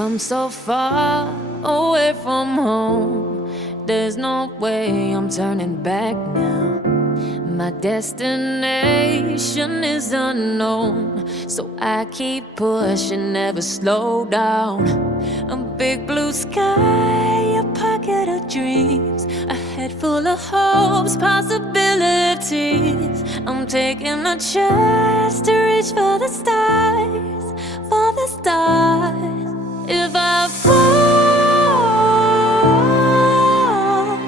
come so far away from home. There's no way I'm turning back now. My destination is unknown, so I keep pushing, never slow down. A big blue sky, a pocket of dreams, a head full of hopes, possibilities. I'm taking a chance to reach for the stars, for the stars. If I fall,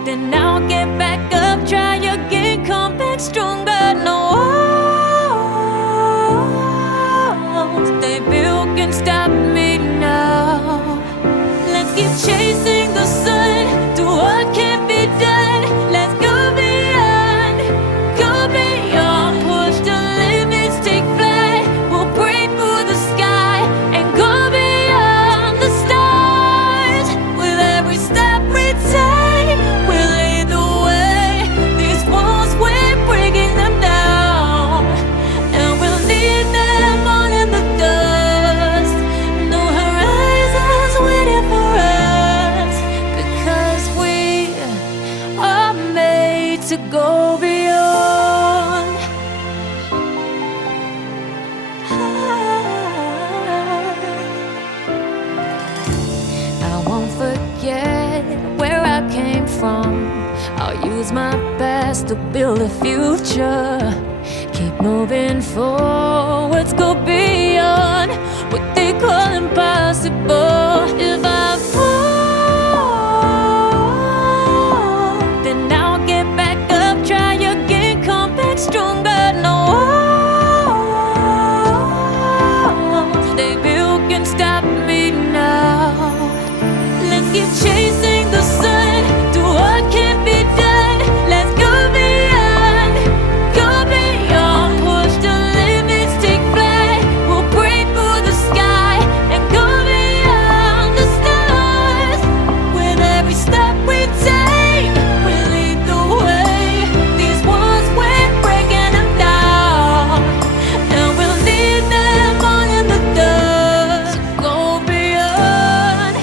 then I'll get back up, try again, come back stronger. No walls they built can stop me now. Let's keep chasing the sun, do what can't be done. Let's go beyond, push the limits, take flight. We'll break through the sky and go beyond the stars. With every step we take, we'll lead the way. These walls, we're breaking them down, and we'll leave them all in the dust. No horizons waiting for us, because we are made to go beyond. I won't forget where I came from. I'll use my best to build a future. Keep moving forwards, go beyond what they call impossible. If I fall, then I'll get back up, try again, come back stronger. No walls they built can stop me now. Let's keep chasing the sun, do what can't be done. Let's go beyond, push the limits, take flight. We'll break through the sky and go beyond the stars. With every step we take, we lead the way. These walls, we're breaking them down, and we'll leave them all in the dust. Go beyond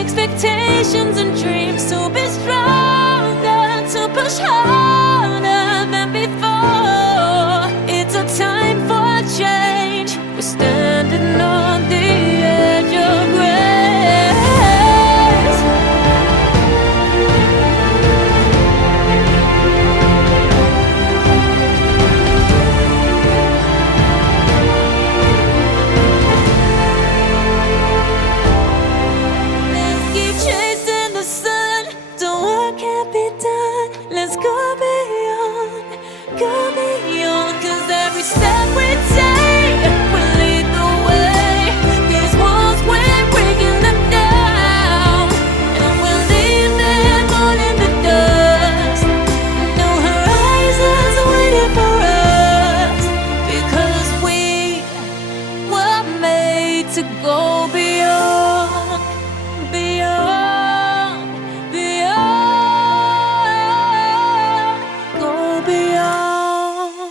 expectations and dreams, to be stronger, to push harder than before. It's a time for change. We're standing on the edge of grace. Let's keep chasing the sun, do what can't be done. Let's go beyond, 'cause every step we take will lead the way. These walls, we're breaking them down, and we'll leave them all in the dust. No horizons waiting for us, because we were made to go beyond, beyond, go beyond.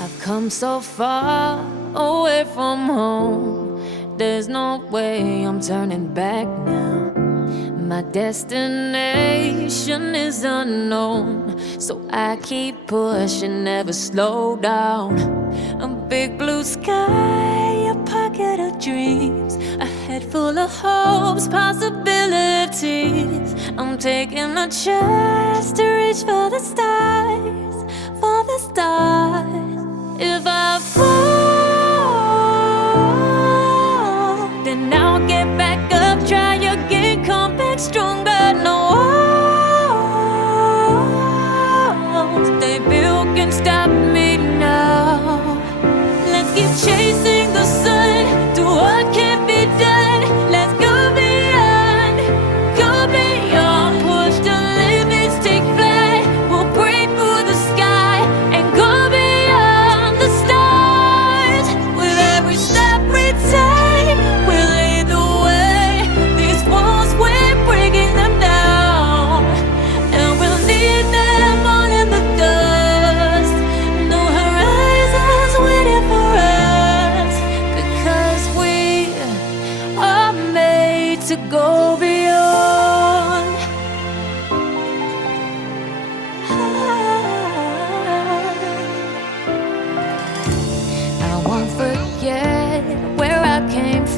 I've come so far away from home. There's no way I'm turning back now. My destination is unknown, so I keep pushing, never slow down. A big blue sky, a pocket of dreams, a head full of hopes, possibilities. I'm taking a chance to reach for the stars, for the stars. If I fall, then I'll get back up, try again, come back stronger. No walls they built can stop me now. Let's keep chasing the sun, do what can't be done. Let's go beyond, push the limits, take flight. We'll break through the sky and go beyond the stars. With every step we take, we'll lead the way. These walls,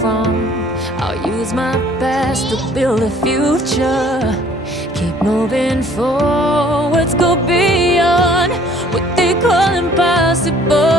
from. I'll use my past to build a future. Keep moving forwards, go beyond what they call impossible.